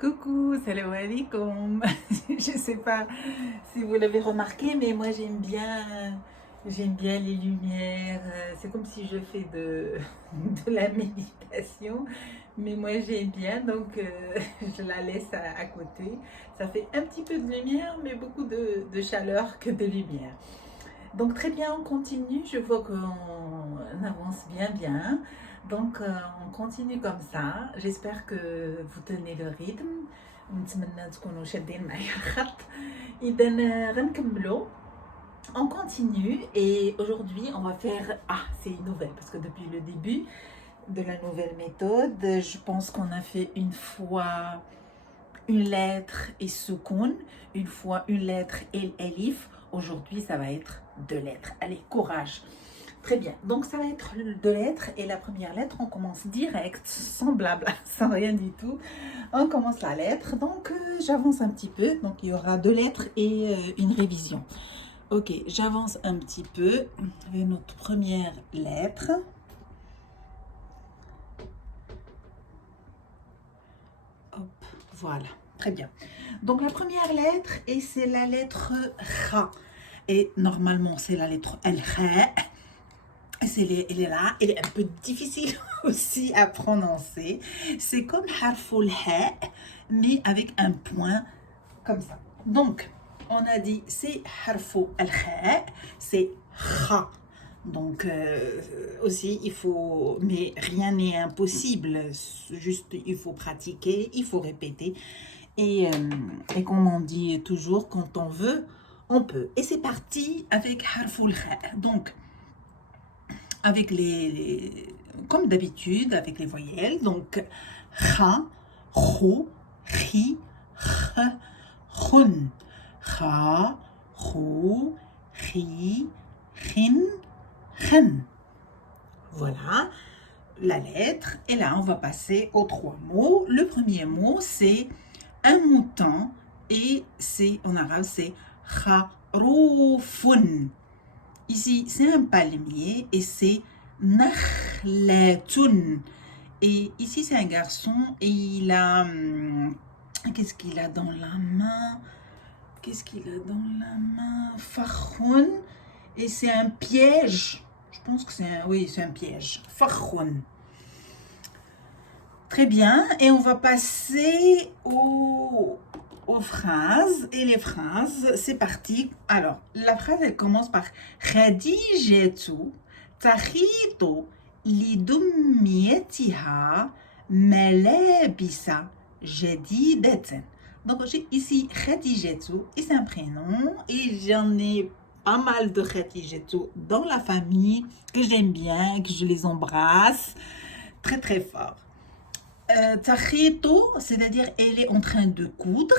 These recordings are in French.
Coucou, salam alaikum. Je sais pas si vous l'avez remarqué, mais moi j'aime bien les lumières. C'est comme si je fais de la méditation, mais moi j'aime bien, donc je la laisse à côté. Ça fait un petit peu de lumière, mais beaucoup de chaleur que de lumière. Donc très bien, on continue. Je vois qu'on avance bien. Donc on continue comme ça. J'espère que vous tenez le rythme. ونتمنى تكونوا شادين معايا الخط. إذا غنكملوا. On continue et aujourd'hui on va faire... Ah, c'est une nouvelle parce que depuis le début de la nouvelle méthode, je pense qu'on a fait une fois une lettre et soukoun, une fois une lettre et l'elif. Aujourd'hui, ça va être deux lettres. Allez, courage. Très bien. Donc, ça va être deux lettres. Et la première lettre, on commence direct, sans blabla, sans rien du tout. On commence la lettre. Donc, j'avance un petit peu. Donc, il y aura deux lettres et une révision. Ok, j'avance un petit peu avec notre première lettre. Hop, voilà. Très bien. Donc, la première lettre, et c'est la lettre Kha. Et normalement, c'est la lettre Al-Kha. Elle est là, elle est un peu difficile aussi à prononcer. C'est comme Harful Ha, mais avec un point comme ça. Donc, on a dit c'est Harful Al-Kha, c'est Kha. Donc, aussi, il faut, mais rien n'est impossible. Juste, il faut pratiquer, il faut répéter. Et comme on dit toujours, quand on veut, on peut. Et c'est parti avec Harful Ha. Donc, avec comme d'habitude, avec les voyelles. Donc, Kha, Khou, Khi, Kh, Khun. Kha, Khou, Khi, Khin, Khen. Voilà la lettre. Et là, on va passer aux trois mots. Le premier mot, c'est un mouton. Et c'est, en arabe, c'est Kharoufun. Ici, c'est un palmier et c'est Nakhlatun. Et ici, c'est un garçon et il a... qu'est-ce qu'il a dans la main? Fakhoun. Et c'est un piège. Je pense que c'est un... Oui, c'est un piège. Fakhoun. Très bien. Et on va passer aux phrases. Et les phrases, c'est parti. Alors, la phrase, elle commence par Khadijatu takhitu lidumiyatiha malabisa jadidatan. Donc, j'ai ici Khadijatu, et c'est un prénom. Et j'en ai pas mal de Khadijatu dans la famille, que j'aime bien, que je les embrasse très très fort. Takhito, c'est-à-dire elle est en train de coudre.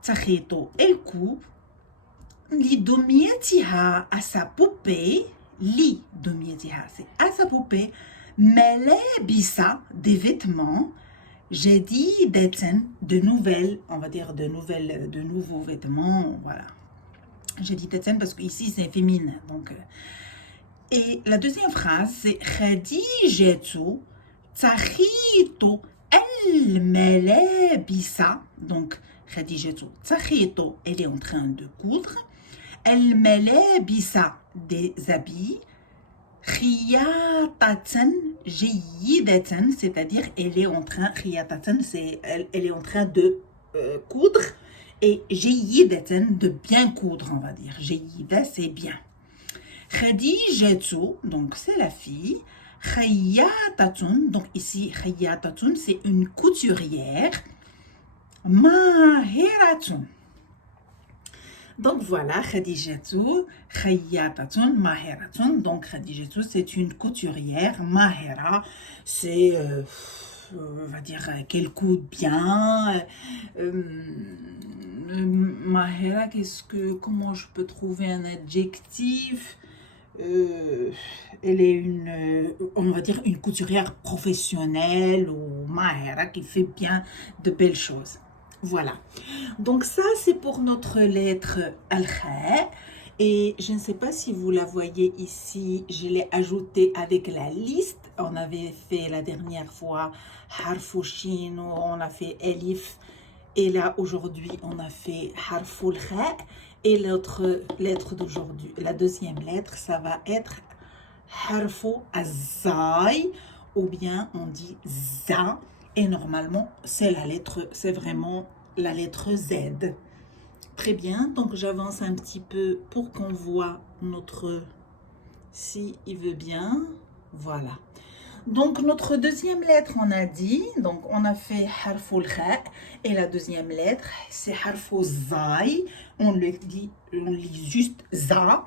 Takhito, elle coupe. Lidomiyatiha, à sa poupée. Lidomiyatiha, c'est à sa poupée. Melebisa, des vêtements. Jadidatan, de nouvelles, on va dire de nouveaux vêtements. Voilà. Jadidatan parce qu'ici c'est féminin. Donc, et la deuxième phrase, c'est Khadijatu takhitu al-malabisa. Donc, Khadijatu takhitu, elle est en train de coudre. Al-malabisa, des habits. Khiyatatan jayidatan, c'est-à-dire elle est en train, khiyatatan, c'est elle est en train de coudre. Et jayidatan, de bien coudre, on va dire. Jayida, c'est bien. Khadijatu, donc c'est la fille. Khayatatun, donc ici Khayatatun, c'est une couturière. Mahiratun. Donc voilà, Khadijatu, Khayatatun, Mahiratun. Donc Khadijatu, c'est une couturière. Mahira, c'est, on va dire, qu'elle coude bien. Mahira, comment je peux trouver un adjectif? Elle est on va dire une couturière professionnelle ou mahera qui fait bien de belles choses. Voilà. Donc ça, c'est pour notre lettre Al-Kha. Et je ne sais pas si vous la voyez ici, je l'ai ajoutée avec la liste. On avait fait la dernière fois harfu shin, on a fait elif. Et là, aujourd'hui, on a fait harful kha. Et l'autre lettre d'aujourd'hui, la deuxième lettre, ça va être harfu azai. Ou bien on dit za. Et normalement, c'est vraiment la lettre Z. Très bien, donc j'avance un petit peu pour qu'on voit notre, si il veut bien, voilà. Donc notre deuxième lettre, on a dit, donc on a fait harful kha, et la deuxième lettre, c'est harful zai, on lit juste za.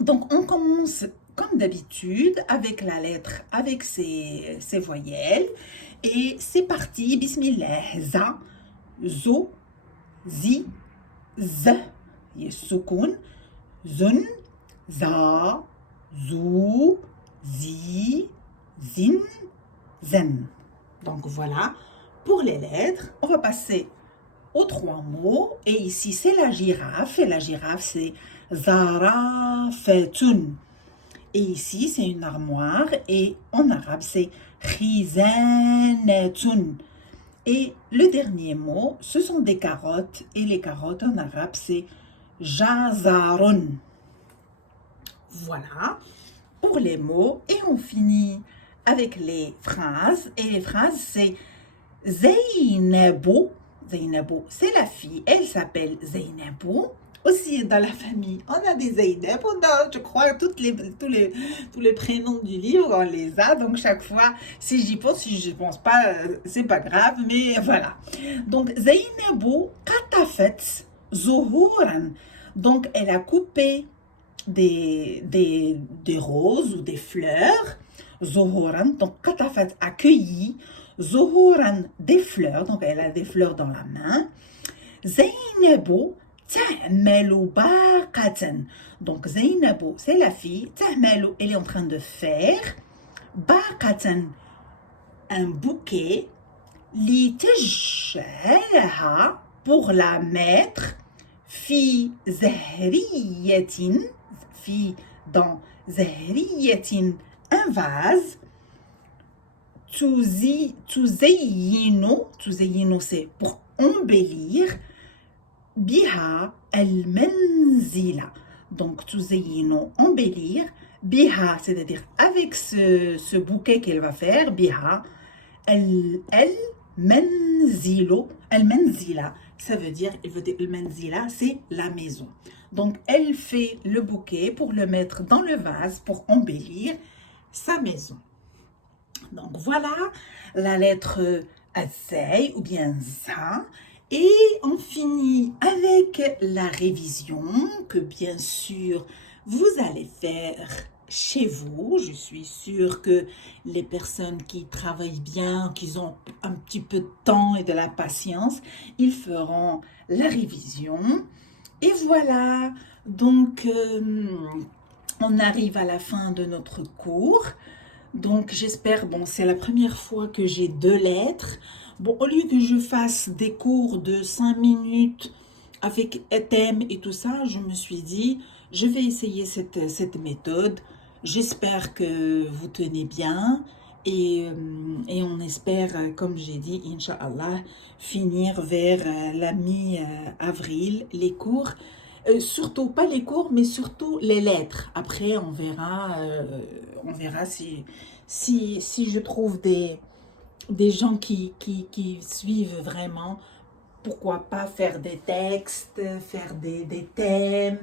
Donc on commence comme d'habitude avec la lettre, avec ses voyelles, et c'est parti, bismillah, za, zo, zi, ز السكون زن زا زو زي zin zen. Donc voilà pour les lettres. On va passer aux trois mots. Et ici c'est la girafe. Et la girafe c'est zarafetun. Et ici c'est une armoire. Et en arabe c'est khizanatun. Et le dernier mot, ce sont des carottes. Et les carottes en arabe, c'est jazarun. Voilà pour les mots. Et on finit avec les phrases. Et les phrases, c'est Zainabou. Zainabou, c'est la fille. Elle s'appelle Zainabou. Aussi dans la famille, on a des Zainab, on a, je crois, tous les prénoms du livre, on les a. Donc chaque fois, si j'y pense, si je ne pense pas, c'est pas grave, mais voilà. Donc Zainabou katafet zuhuran. Donc elle a coupé des roses ou des fleurs. Zuhuran, donc katafet accueilli. Zuhuran, des fleurs, donc elle a des fleurs dans la main. Zainabou تعمل باقة. Donc Zainabou, c'est la fille. تعمل, elle est en train de faire. باقة, un bouquet. لتجعلها, pour la mettre. في زهرية, في, dans زهرية, un vase. تزين, c'est pour embellir. Biha al-manzila. Donc, tuzayino, embellir. Biha, c'est-à-dire avec ce bouquet qu'elle va faire. Biha al-manzilo. Al-manzila, ça veut dire, al-manzila, c'est la maison. Donc, elle fait le bouquet pour le mettre dans le vase pour embellir sa maison. Donc, voilà la lettre Azay ou bien Za. Et on finit avec la révision que bien sûr vous allez faire chez vous. Je suis sûre que les personnes qui travaillent bien, qui ont un petit peu de temps et de la patience, ils feront la révision. Et voilà, donc on arrive à la fin de notre cours. Donc j'espère, bon c'est la première fois que j'ai 2 lettres. Bon, au lieu que je fasse des cours de 5 minutes avec thème et tout ça, je me suis dit, je vais essayer cette méthode. J'espère que vous tenez bien et on espère, comme j'ai dit, Inch'Allah, finir vers la mi-avril les cours. Surtout pas les cours, mais surtout les lettres. Après, on verra si je trouve des gens qui suivent vraiment, pourquoi pas faire des textes, faire des thèmes,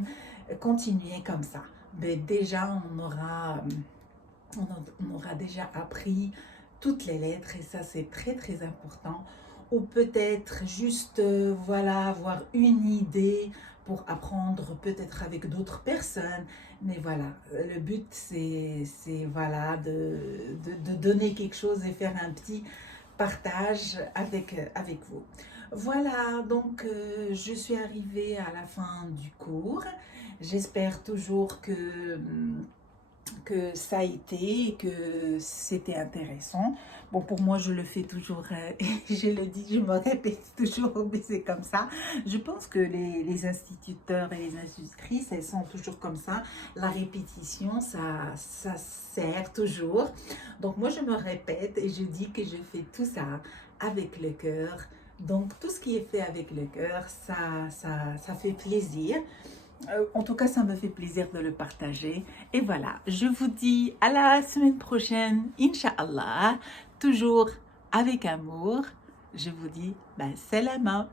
continuer comme ça. Mais déjà, on aura déjà appris toutes les lettres et ça, c'est très, très important. Ou peut-être juste, voilà, avoir une idée pour apprendre peut-être avec d'autres personnes. Mais voilà, le but, c'est voilà, de donner quelque chose et faire un petit partage avec vous. Voilà, donc je suis arrivée à la fin du cours. J'espère toujours que ça a été et que c'était intéressant. Bon, pour moi, je le fais toujours, je le dis, je me répète toujours, mais c'est comme ça. Je pense que les instituteurs et les institutrices, elles sont toujours comme ça. La répétition, ça sert toujours. Donc, moi, je me répète et je dis que je fais tout ça avec le cœur. Donc, tout ce qui est fait avec le cœur, ça fait plaisir. En tout cas, ça me fait plaisir de le partager. Et voilà, je vous dis à la semaine prochaine, Inch'Allah, toujours avec amour. Je vous dis, ben, salama.